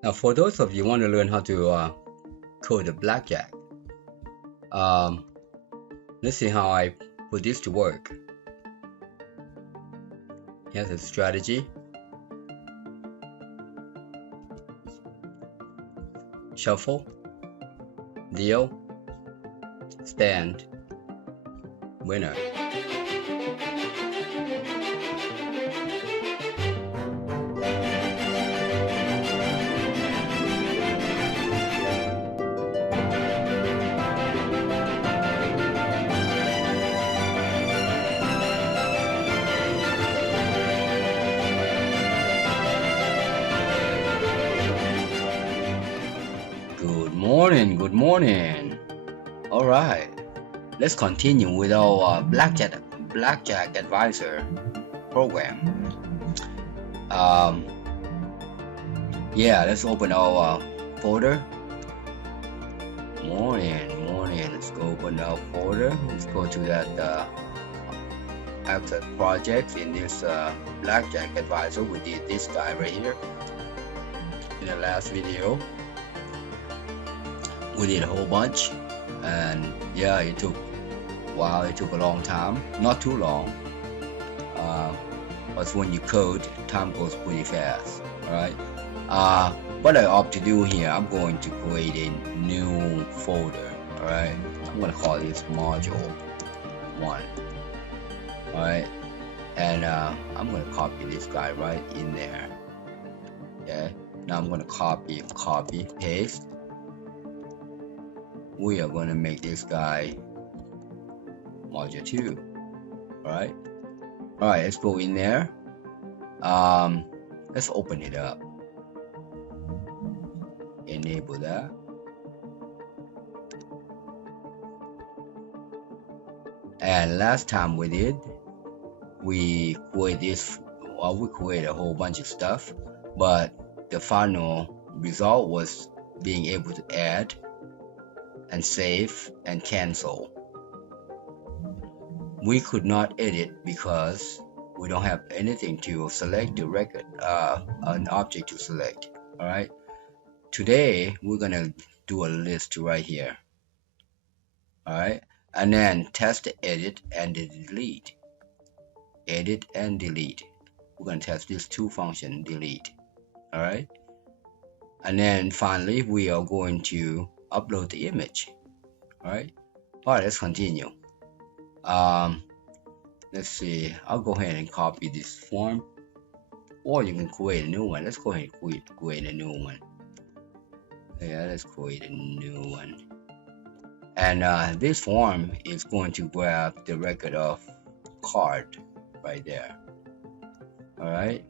Now, for those of you who want to learn how to code a Blackjack, let's see how I put this to work. Here's a strategy. Shuffle, deal, stand, winner. Good morning. All right, let's continue with our Blackjack Advisor program. Yeah, let's open our folder. Morning. Let's go open our folder. Let's go to that Access projects. In this Blackjack Advisor, we did this guy right here in the last video. We did a whole bunch, and yeah, it took a long time, not too long, but when you code, time goes pretty fast. All right, what I opt to do here, I'm going to create a new folder. All right, I'm going to call this MODULE2. All right, and I'm going to copy this guy right in there. Okay, now I'm going to copy, paste. We are going to make this guy MODULE2. Alright, let's go in there. Let's open it up, enable that, and last time we did, we create a whole bunch of stuff, but the final result was being able to add and save and cancel. We could not edit because we don't have anything to select the record, an object to select. All right, today we're gonna do a list right here. All right, and then test the edit and the delete. We're gonna test these two functions, delete. All right, and then finally we are going to upload the image. All right, let's continue. Let's see, I'll go ahead and copy this form, or you can create a new one. Let's go ahead and create a new one. Yeah, let's create a new one, and this form is going to grab the record of card right there. All right,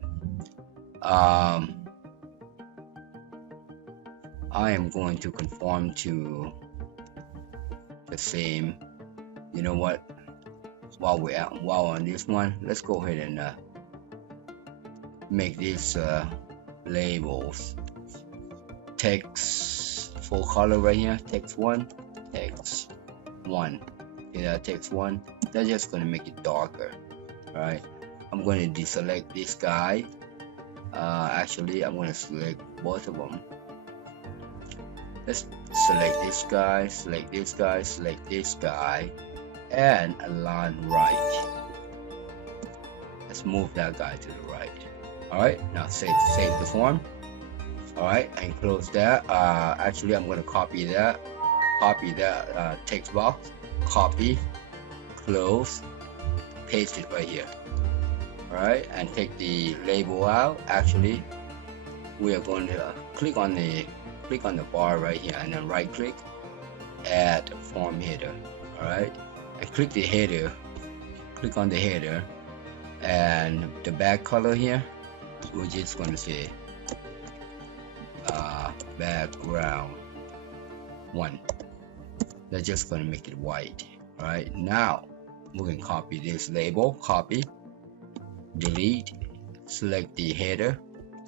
I am going to conform to the same. You know what? While on this one, let's go ahead and make these labels. Text full color right here. Text 1. Yeah, text 1. That's just gonna make it darker. All right. I'm going to deselect this guy. Actually, I'm going to select both of them. Let's select this guy, select this guy, and align right. Let's move that guy to the right. Alright, now save the form. Alright, and close that. Actually, I'm going to copy that text box, copy, close, paste it right here. Alright, and take the label out. Actually, we are going to click on the bar right here, and then right click, add form header. Alright, and click the header, click on the header, and the back color here, we're just going to say background 1. That's just going to make it white. Alright, now we can copy this label, copy, delete, select the header,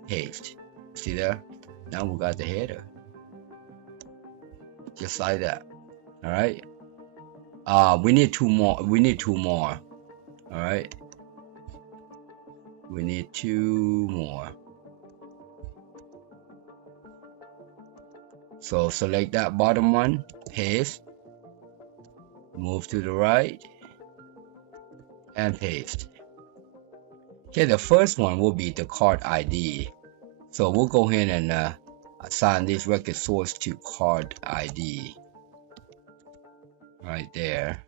paste. See there? Now we got the header, just like that. All right, we need two more. All right, we need 2 more. So select that bottom one, paste, move to the right, and paste. Okay, the first one will be the card ID. So we'll go ahead and assign this record source to card ID. Right there.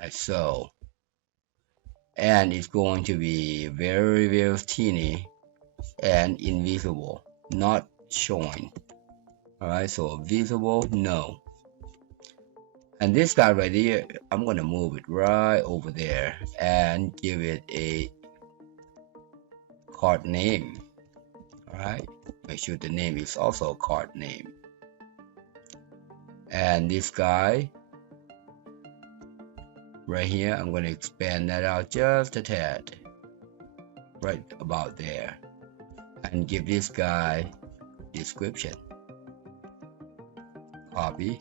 Like so. And it's going to be very, very teeny and invisible, not showing. Alright, so visible, no. And this guy right here, I'm gonna move it right over there and give it a card name. Alright, make sure the name is also a card name. And this guy right here, I'm gonna expand that out just a tad, right about there, and give this guy description. Copy.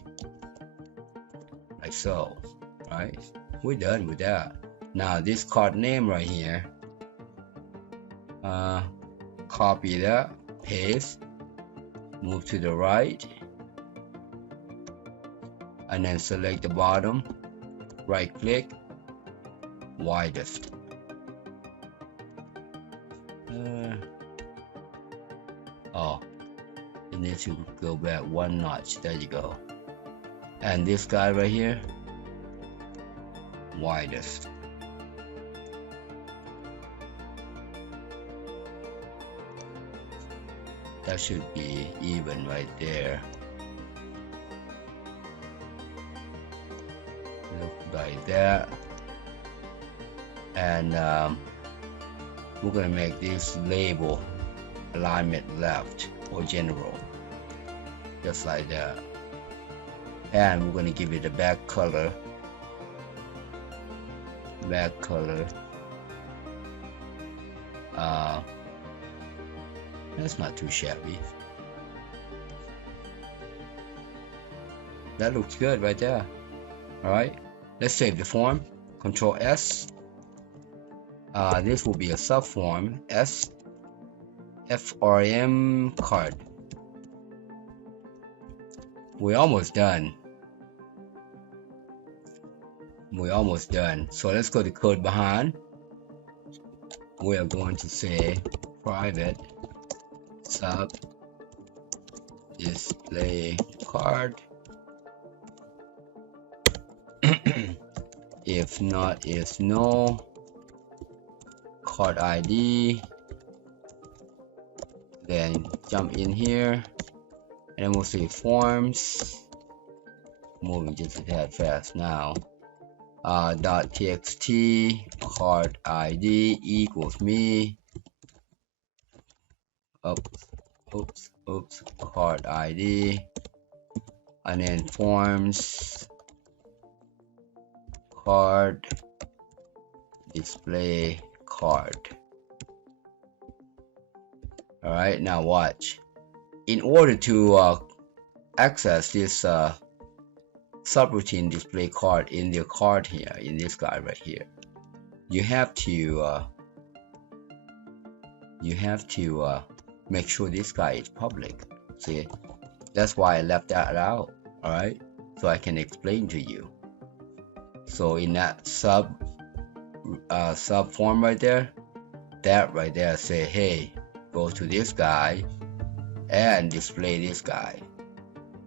Like so. Right, we're done with that. Now this card name right here, copy that, paste, move to the right, and then select the bottom, right click, widest. Oh, you need to go back one notch. There you go. And this guy right here, widest. That should be even right there. Look like that. And we're gonna make this label alignment left or general, just like that. And we're gonna give it a back color. That's not too shabby. That looks good right there. Alright, let's save the form. Control S. This will be a subform S FRM card. We're almost done. So let's go to code behind. We are going to say private sub display card. If not is no. Card ID. Then jump in here, and then we'll say forms. Moving just a tad fast now. .txt card ID equals me. Oops, card ID, and then forms card display card. Alright, now watch. In order to access this subroutine display card in the card here, in this guy right here, you have to make sure this guy is public. See, that's why I left that out. Alright, so I can explain to you. So in that sub form right there, that right there, say, hey, go to this guy and display this guy.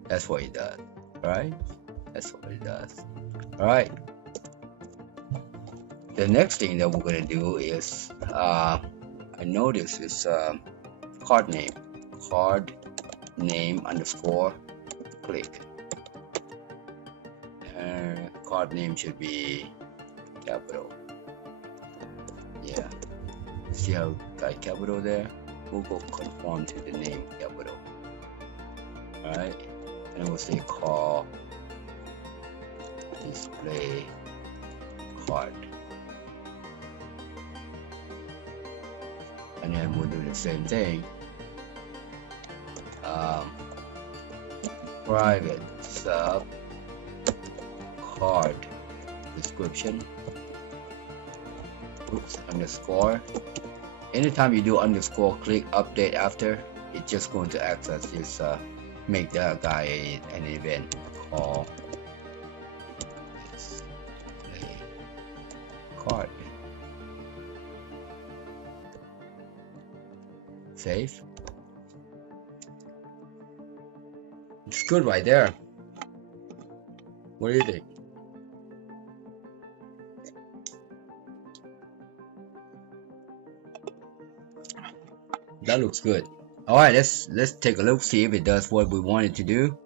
That's what it does. Alright, that's what it does. Alright, the next thing that we're gonna do is I notice is card name underscore click. Card name should be capital. Yeah, see how I got capital there? We'll go conform to the name capital. Alright, and we'll say call display card, and then we'll do the same thing. Private sub card description, underscore. Anytime you do underscore, click update after, it's just going to access this, make that guy an event called display card. Save. It's good right there. What do you think? That looks good. All right, let's take a look, see if it does what we want it to do.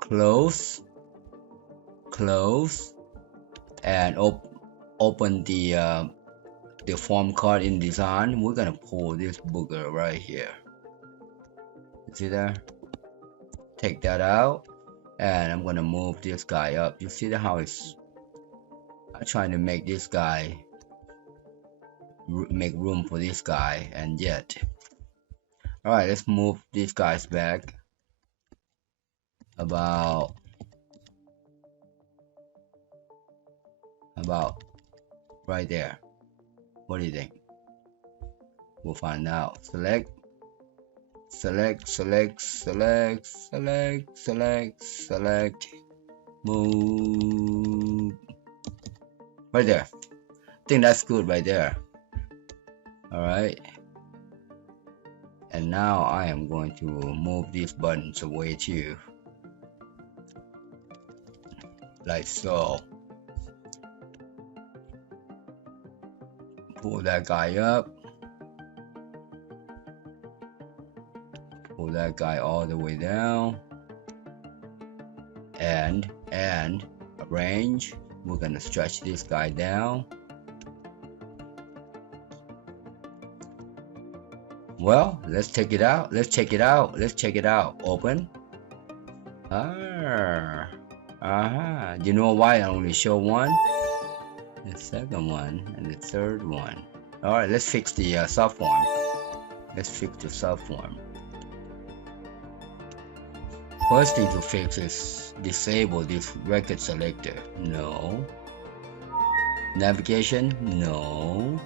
Close, and open the form card in design. We're gonna pull this booger right here. You see there? Take that out, and I'm gonna move this guy up. You see how it's? I'm trying to make this guy make room for this guy, and yet. All right, let's move these guys back about right there. What do you think? We'll find out. Select, move right there. I think that's good right there. All right, and now I am going to move these buttons away too, like so. Pull that guy up, pull that guy all the way down, and arrange. We're gonna stretch this guy down. Well, let's check it out. Open. You know why I only show one? The second one and the third one. All right, let's fix the subform. First thing to fix is disable this record selector. No. Navigation. No.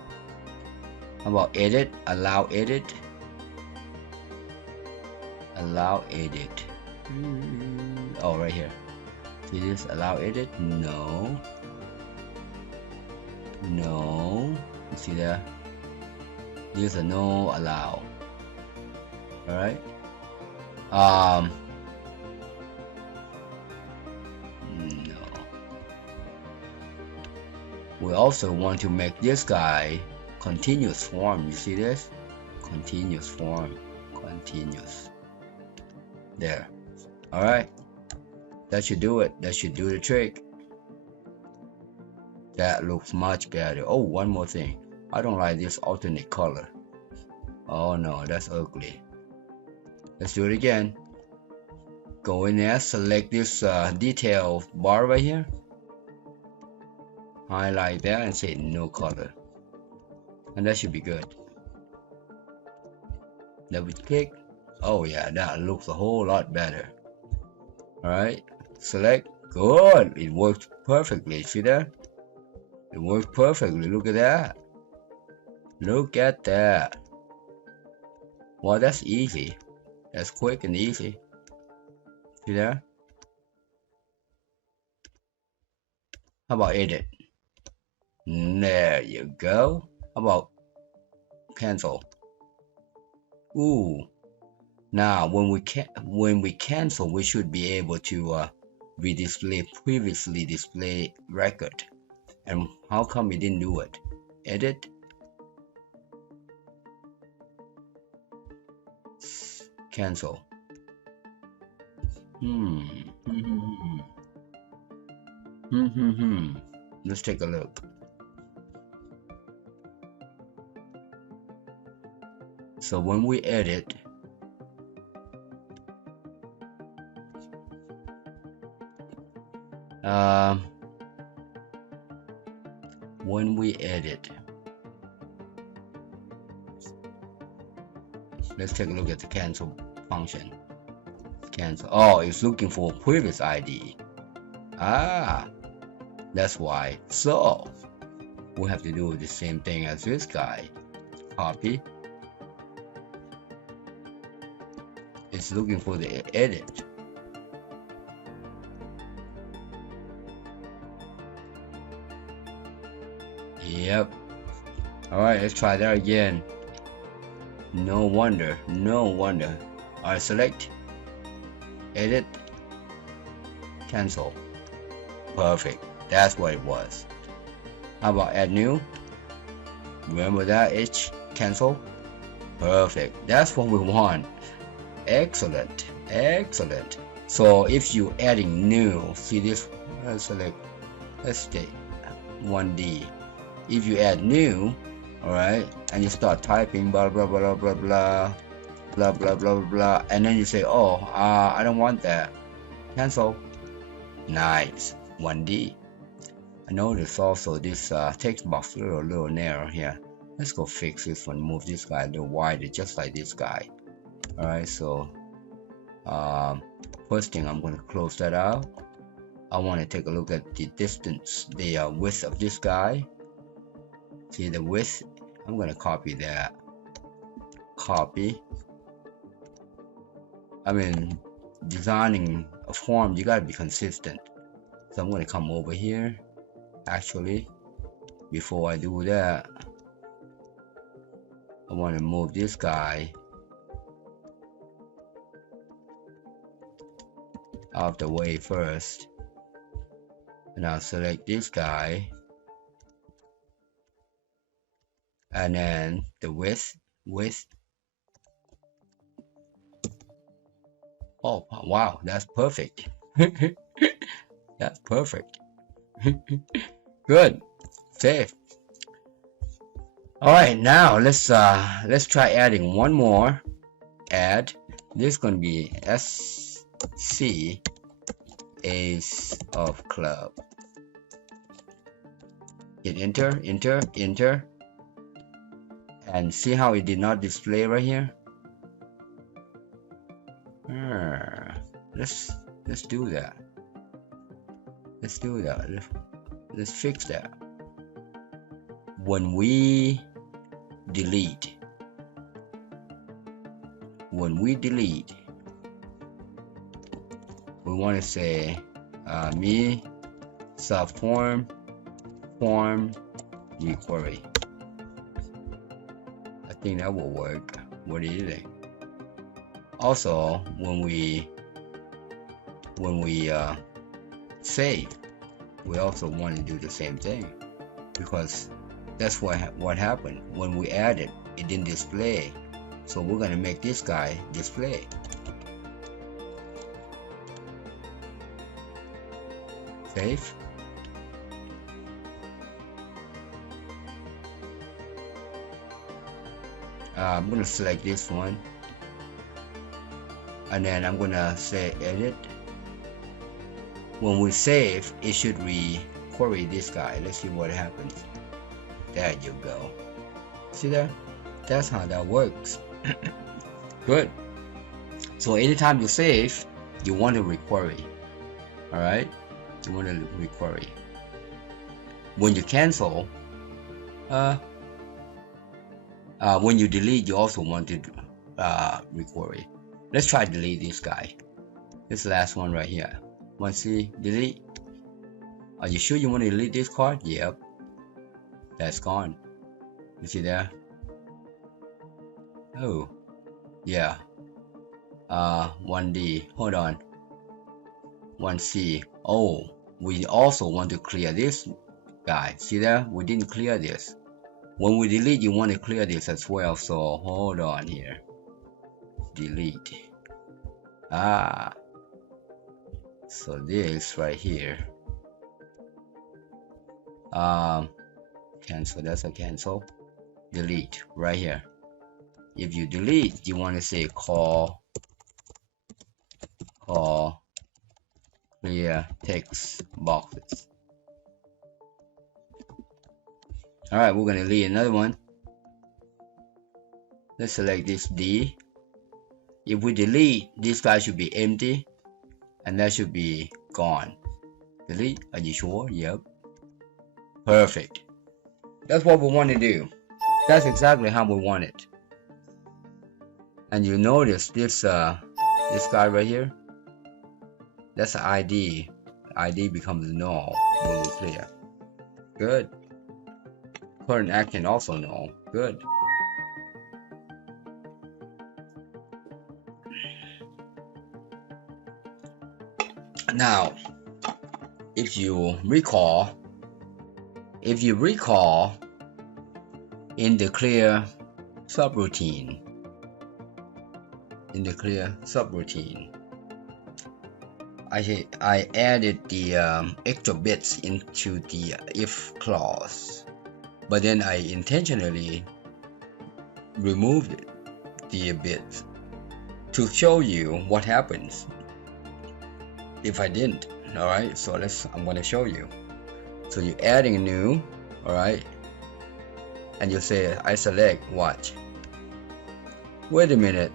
How about edit? Allow edit. Oh, right here. See this? Allow edit? No. You see that? These are no allow. All right. No. We also want to make this guy continuous form. You see this? Continuous form. There. All right. That should do it. That should do the trick. That looks much better. Oh, one more thing. I don't like this alternate color. Oh no, that's ugly. Let's do it again. Go in there, select this detail bar right here. Highlight that and say no color. And that should be good. Double click. Oh yeah, that looks a whole lot better. Alright, select. Good. It works perfectly. See that? It works perfectly. Look at that. Well, that's easy. That's quick and easy. See that? How about edit? There you go. How about cancel? Ooh. Now, when we cancel, we should be able to redisplay previously displayed record. And how come we didn't do it? Edit. Cancel. Let's take a look. So when we edit, let's take a look at the cancel function. Cancel. Oh, it's looking for previous ID. That's why. So we have to do the same thing as this guy. Copy. it's looking for the edit. Yep. Alright, let's try that again. No wonder. Alright, select, edit, cancel. Perfect. That's what it was. How about add new? Remember that H, cancel. Perfect. That's what we want. Excellent. So if you adding new, see this, select, let's take 1D. If you add new, alright, and you start typing blah blah blah blah blah blah blah blah blah, and then you say, oh, I don't want that, cancel. Nice. 1D. I notice also this text box little narrow here. Let's go fix this one. Move this guy a little wider, just like this guy. Alright, so first thing, I'm going to close that out. I want to take a look at the distance, the width of this guy. See the width? I'm going to copy that. Copy. I mean, designing a form, you got to be consistent. So I'm going to come over here. Actually, before I do that, I want to move this guy out of the way first, and I'll select this guy, and then the width. Oh wow, that's perfect. That's perfect. Good. Save. Alright, now let's try adding one more. Add. This is gonna be SC Ace of Club. Hit enter, and see how it did not display right here. Let's do that. Let's fix that. When we delete, we want to say me subform form requery. I think that will work. What do you think? Also, when we save, we also want to do the same thing, because that's what happened when we added it didn't display. So we're gonna make this guy display. Save. I'm gonna select this one, and then I'm gonna say edit. When we save, it should query this guy. Let's see what happens. There you go. See there? That's how that works. Good. So anytime you save, you want to requery. Alright? You want to requery. When you cancel, when you delete, you also want to requery. Let's try delete this guy. This last one right here. Want to see delete? Are you sure you want to delete this card? Yep. That's gone. You see there? Oh, yeah. 1D. Hold on. 1C. Oh, we also want to clear this guy. See there? We didn't clear this. When we delete, you want to clear this as well. So hold on here. Delete. So this right here. Cancel. That's a cancel. Delete right here. If you delete, you want to say call clear text boxes. Alright, we're gonna delete another one. Let's select this D. If we delete, this guy should be empty, and that should be gone. Delete. Are you sure? Yep. Perfect. That's what we want to do. That's exactly how we want it. And you notice this this guy right here, that's the ID. ID becomes null when we clear. Good. Current action also null. Good. Now, if you recall, in the clear subroutine, I added the extra bits into the if clause, but then I intentionally removed the bits to show you what happens if I didn't. Alright, so I'm going to show you. So you're adding a new, alright, and you say I select, watch. Wait a minute.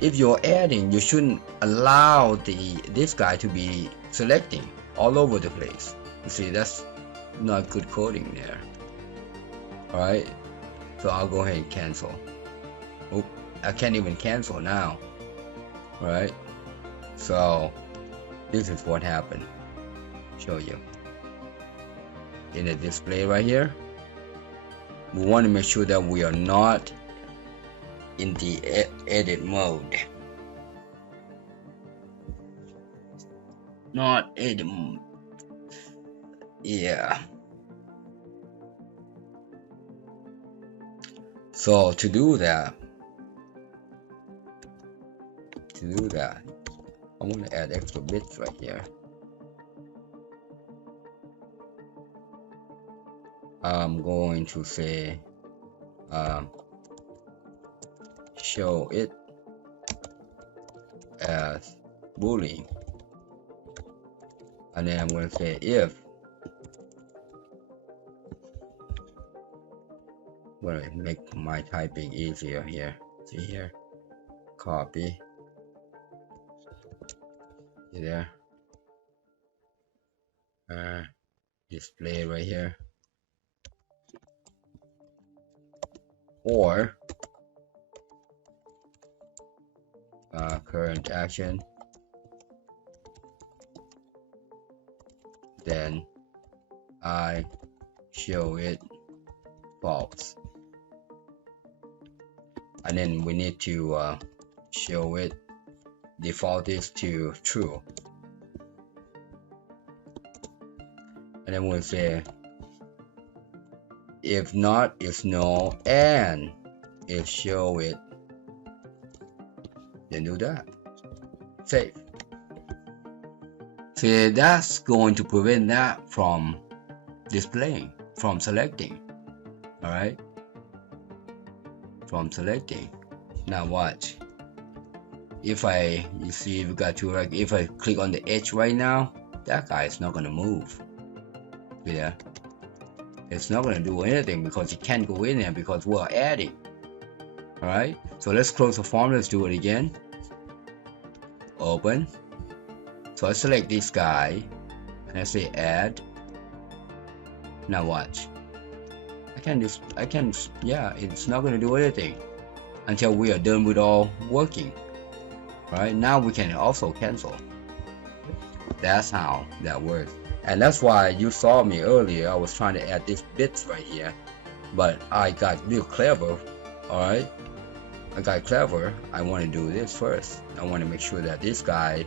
If you're adding, you shouldn't allow this guy to be selecting all over the place. You see, that's not good coding there. Alright, so I'll go ahead and cancel. Oh, I can't even cancel now. Alright, so this is what happened. Show you. In the display right here, we want to make sure that we are not in the edit mode. Not edit mode. Yeah. So to do that, I want to add extra bits right here. I'm going to say show it as boolean, and then I'm going to say if. I'm going to make my typing easier here. See here, copy. See there, display right here, or current action, then I show it false, and then we need to show it default is to true, and then we'll say if not is no, and if show it, then do that. Save. See, that's going to prevent that from displaying, from selecting. Alright? From selecting. Now watch. If you see we got two, right? If I click on the edge right now, that guy is not gonna move. Yeah. It's not gonna do anything because it can't go in there because we're adding. Alright, so let's close the form. Let's do it again. Open. So I select this guy and I say add. Now watch. Yeah, it's not going to do anything until we are done with all working. Alright, now we can also cancel. That's how that works. And that's why you saw me earlier. I was trying to add these bits right here, but I got real clever. Alright, I got clever. I want to do this first. I want to make sure that this guy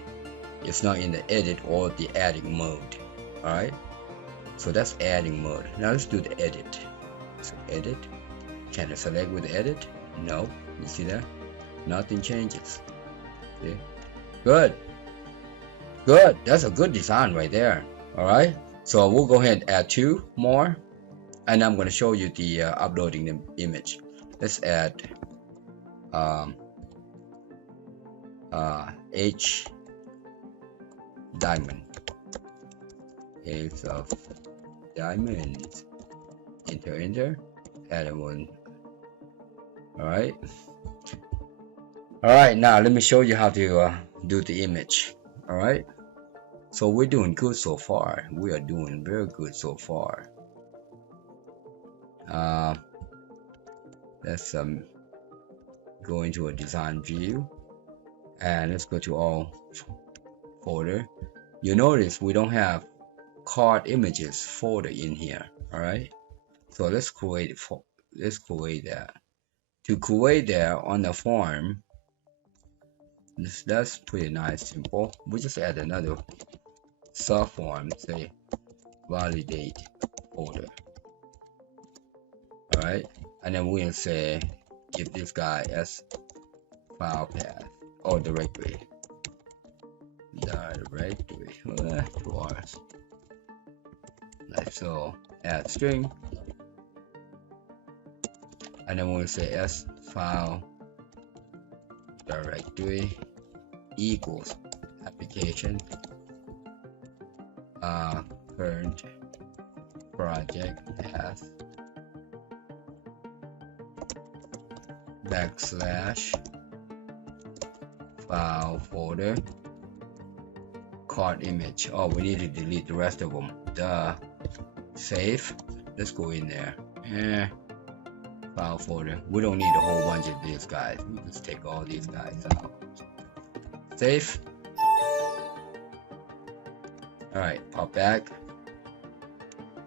is not in the edit or the adding mode. Alright, so that's adding mode. Now let's do the edit. So edit. Can I select with edit? No. You see that? Nothing changes. See? Good. Good. That's a good design right there. Alright, so we'll go ahead and add two more, and I'm going to show you the uploading the image. Let's add H diamond, Ace of diamonds. Enter, add one. Alright, now let me show you how to do the image. Alright, so we're doing good so far. We are doing very good so far. Let's go into a design view. and let's go to all folder. You notice we don't have card images folder in here. All right, so let's create that. To create that on the form, that's pretty nice, simple. We just add another subform, say validate folder. All right, and then we'll say give this guy as file path or directory. Directory, 2 R's. Like so, add string, and then we'll say s file directory equals application current project path backslash file folder card image. Oh, we need to delete the rest of them. Duh. Save. Let's go in there. File folder. We don't need a whole bunch of these guys. We just take all these guys out. Save. Alright, pop back.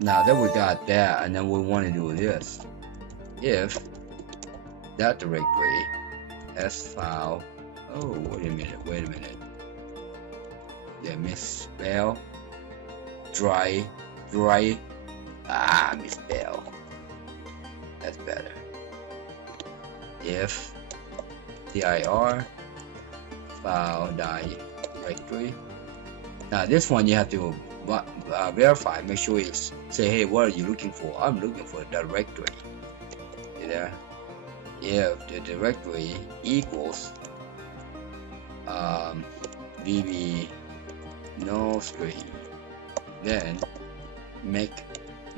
Now that we got that, and then we want to do this. If that directory s file. Oh, wait a minute. They misspell. Dry. Misspell. That's better. If dir file directory. Now this one you have to verify. Make sure you say, hey, what are you looking for? I'm looking for a directory. See there? If the directory equals VB no string, then make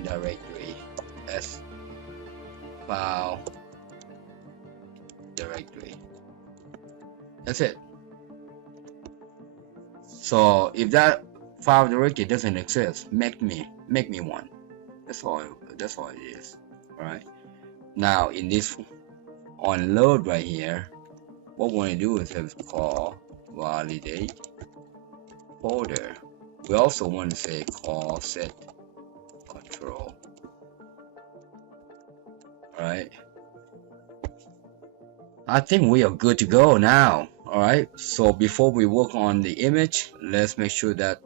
directory as file directory. That's it. So if that file directory doesn't exist, make me one. That's all it is. All right. Now in this onload right here, what we want to do is have call validate folder. We also want to say call set control. Alright, I think we are good to go now. Alright, so before we work on the image, let's make sure that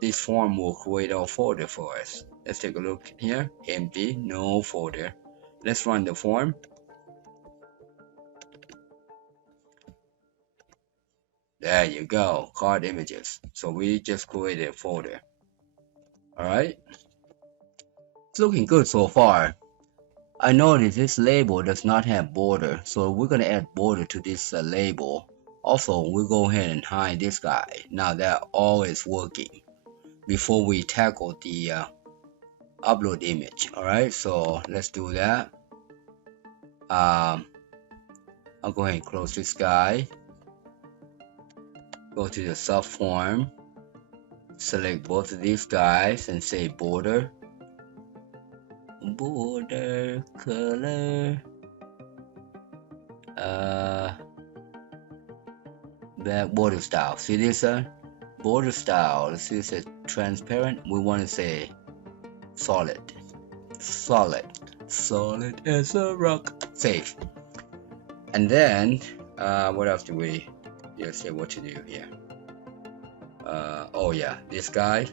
this form will create our folder for us. Let's take a look here. Empty, no folder. Let's run the form. There you go, card images. So we just created a folder. Alright, it's looking good so far. I noticed this label does not have border, so we're gonna add border to this label. Also, we'll go ahead and hide this guy. Now that all is working before we tackle the upload image. Alright, so let's do that. I'll go ahead and close this guy. Go to the subform, select both of these guys and say border color back border style. See this border style. Let's see, it says transparent. We want to say solid as a rock. Save. And then what else do we say what to do here? Oh yeah, this guy,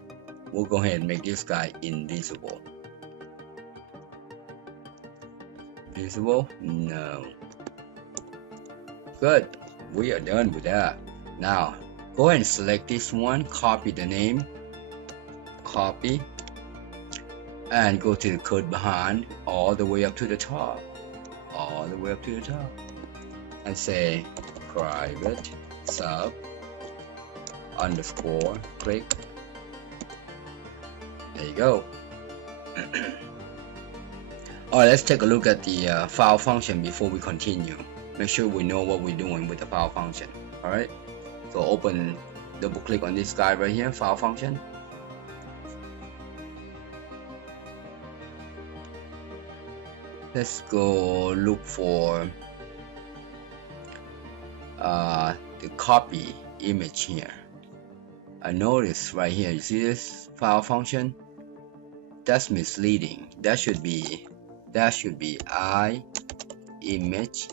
we'll go ahead and make this guy invisible. Visible? No. Good, we are done with that. Now go ahead and select this one, copy the name, copy, and go to the code behind all the way up to the top, and say private sub underscore click. There you go. Alright, let's take a look at the file function before we continue. Make sure we know what we're doing with the file function. Alright, so double click on this guy right here, file function. Let's go look for the copy image here. I notice right here, you see this file function? That's misleading. That should be I image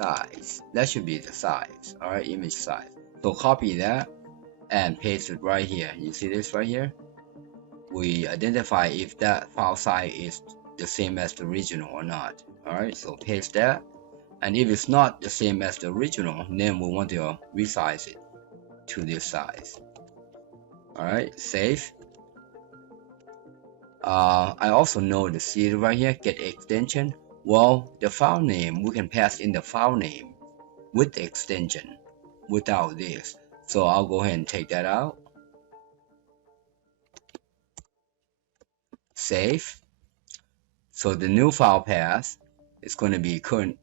size. That should be the size, alright, image size. So copy that and paste it right here. You see this right here? We identify if that file size is the same as the original or not. Alright, so paste that. And if it's not the same as the original, then we want to resize it to this size. Alright, save. I also know the see right here, get extension. Well, the file name, we can pass in the file name with the extension without this. So I'll go ahead and take that out. Save. So the new file path is going to be current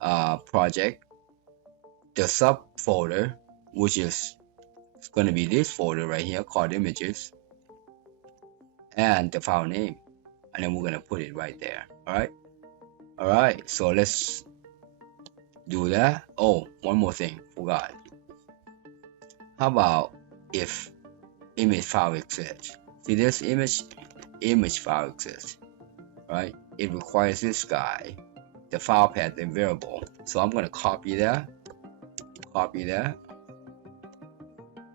project. The subfolder, which is going to be this folder right here called images, and the file name, and then we're going to put it right there. Alright, so let's do that. Oh, one more thing, forgot. How about if image file exists? See this image file exists, right? It requires this guy, the file path and variable. So I'm going to copy that,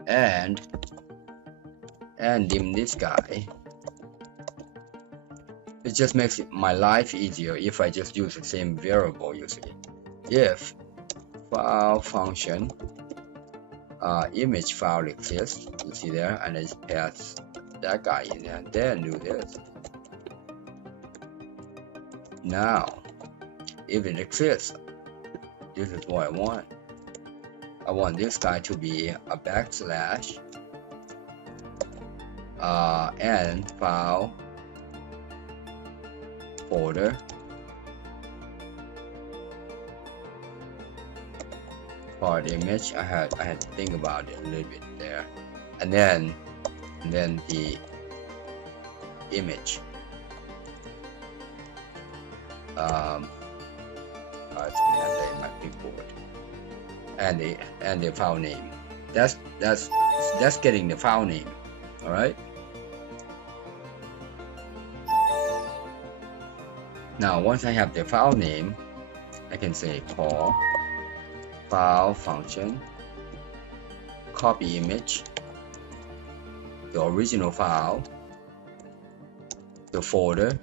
and dim this guy. It just makes my life easier if I just use the same variable. You see, if file function image file exists, you see there, and I just pass that guy in there, then do this. Now, if it exists, this is what I want. I want this guy to be a backslash and file folder part image. I had to think about it a little bit there, and then the image. It's gonna have that in my clipboard, and the file name. That's getting the file name. All right. Now once I have the file name, I can say call file function copy image, the original file, the folder,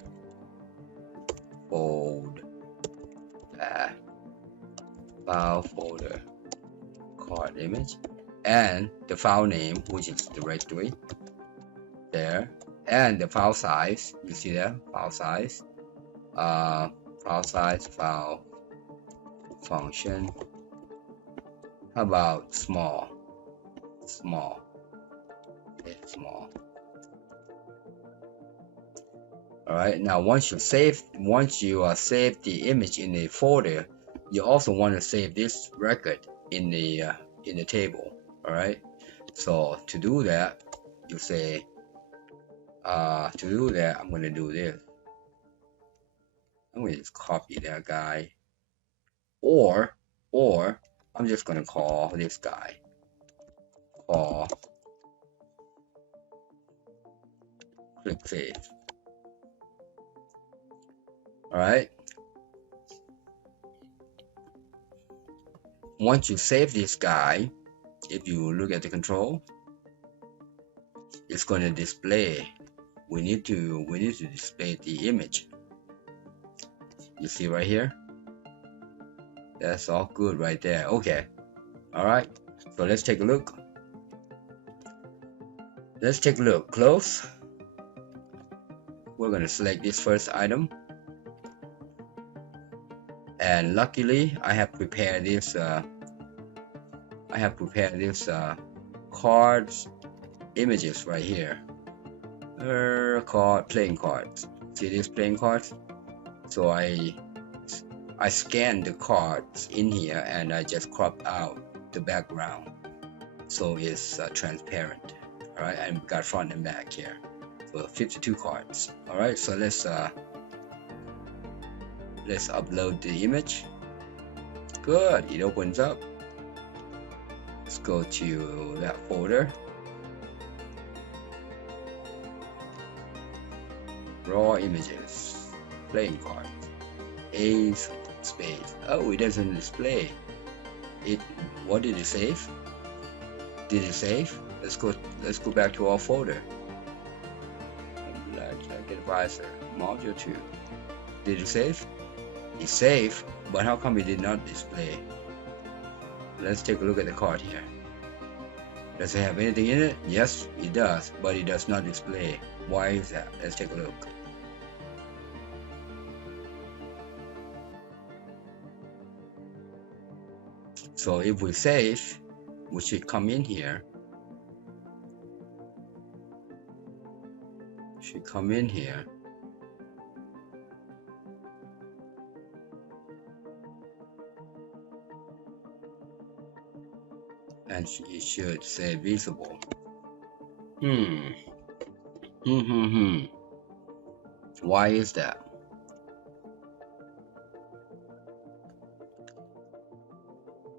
file folder called image, and the file name, which is directory there, and the file size. You see there, file size, file function. How about small? Okay, small. All right. Now once you save the image in the folder, you also want to save this record in the table. All right. So to do that, you say I'm going to do this. I'm going to just copy that guy, or I'm just going to call this guy, click save. All right. Once you save this guy, if you look at the control, it's going to display. We need to display the image. You see right here. That's all good right there. Okay. All right. So let's take a look. Close. We're going to select this first item. And luckily, I have prepared this. Cards, images right here. Playing cards. See these playing cards? So I scanned the cards in here and I just cropped out the background, so it's transparent. All right, and got front and back here. So 52 cards. All right, so let's upload the image. Good, it opens up. Let's go to that folder. Raw images, playing cards, A space. Oh, it doesn't display it. What did it save? Did it save? Let's go back to our folder. Blackjack Advisor, module 2. Did it save? It saved, but how come it did not display? Let's take a look at the card here. Does it have anything in it? Yes, it does, but it does not display. Why is that? Let's take a look. So if we save, we should come in here. Should come in here. And it should say visible. Why is that?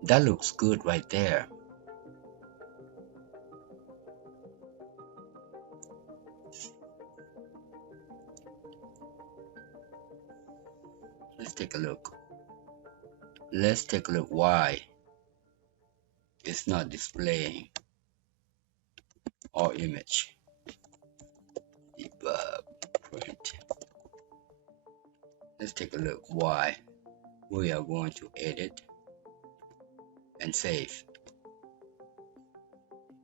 That looks good right there. Let's take a look. Let's take a look why it's not displaying our image. Debug print. Let's take a look why. We are going to edit and save.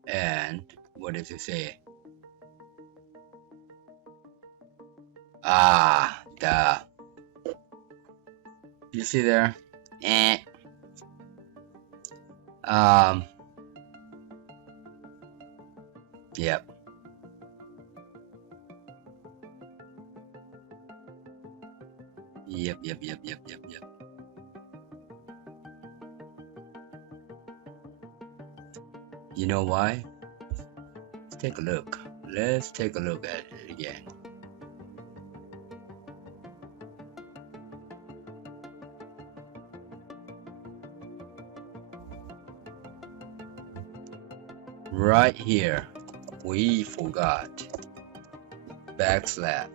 And what does it say? You see there? Yep. You know why? Let's take a look. Let's take a look at it again. Right here, we forgot backslash.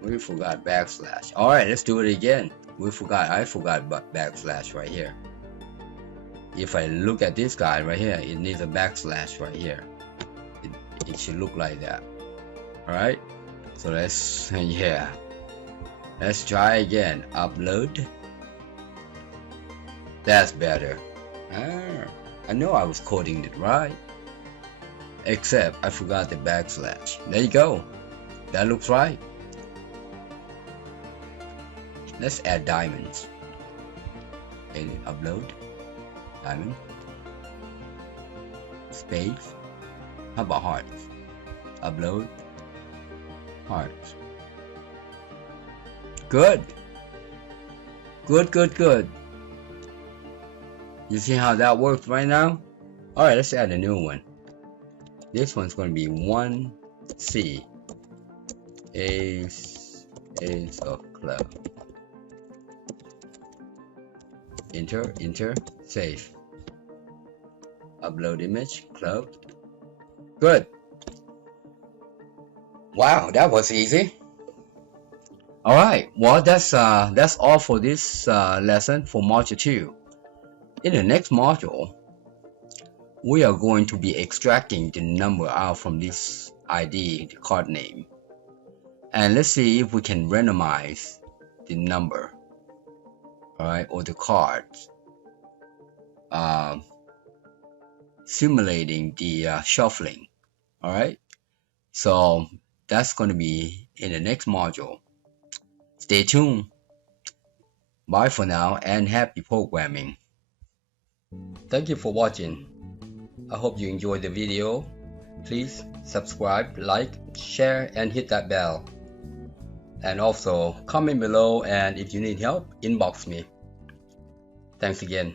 We forgot backslash. All right, let's do it again. I forgot backslash right here. If I look at this guy right here, it needs a backslash right here. It should look like that. All right. So let's try again. Upload. That's better. I know I was coding it right, except I forgot the backslash. There you go. That looks right. Let's add diamonds. And upload. Diamond. Space. How about hearts? Upload. Hearts. Good. Good. You see how that works right now? Alright, let's add a new one. This one's going to be 1C. Ace of club. Enter, save. Upload image, club. Good. Wow, that was easy. Alright, well that's all for this lesson for module 2. In the next module, we are going to be extracting the number out from this ID, the card name. And let's see if we can randomize the number, alright, or the cards, simulating the shuffling, alright. So that's going to be in the next module. Stay tuned. Bye for now and happy programming. Thank you for watching. I hope you enjoyed the video. Please subscribe, like, share, and hit that bell. And also comment below, and if you need help, inbox me. Thanks again.